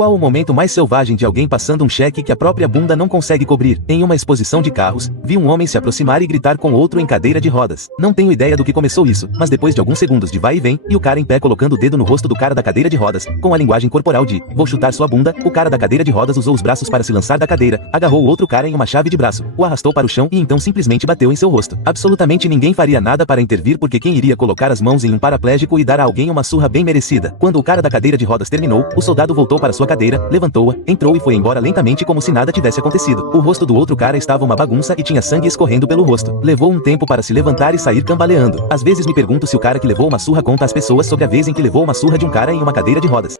Qual o momento mais selvagem de alguém passando um cheque que a própria bunda não consegue cobrir? Em uma exposição de carros, vi um homem se aproximar e gritar com outro em cadeira de rodas. Não tenho ideia do que começou isso, mas depois de alguns segundos de vai e vem, e o cara em pé colocando o dedo no rosto do cara da cadeira de rodas, com a linguagem corporal de vou chutar sua bunda, o cara da cadeira de rodas usou os braços para se lançar da cadeira, agarrou o outro cara em uma chave de braço, o arrastou para o chão e então simplesmente bateu em seu rosto. Absolutamente ninguém faria nada para intervir porque quem iria colocar as mãos em um paraplégico e dar a alguém uma surra bem merecida? Quando o cara da cadeira de rodas terminou, o soldado voltou para sua cadeira, levantou-a, entrou e foi embora lentamente como se nada tivesse acontecido. O rosto do outro cara estava uma bagunça e tinha sangue escorrendo pelo rosto. Levou um tempo para se levantar e sair cambaleando. Às vezes me pergunto se o cara que levou uma surra conta às pessoas sobre a vez em que levou uma surra de um cara em uma cadeira de rodas.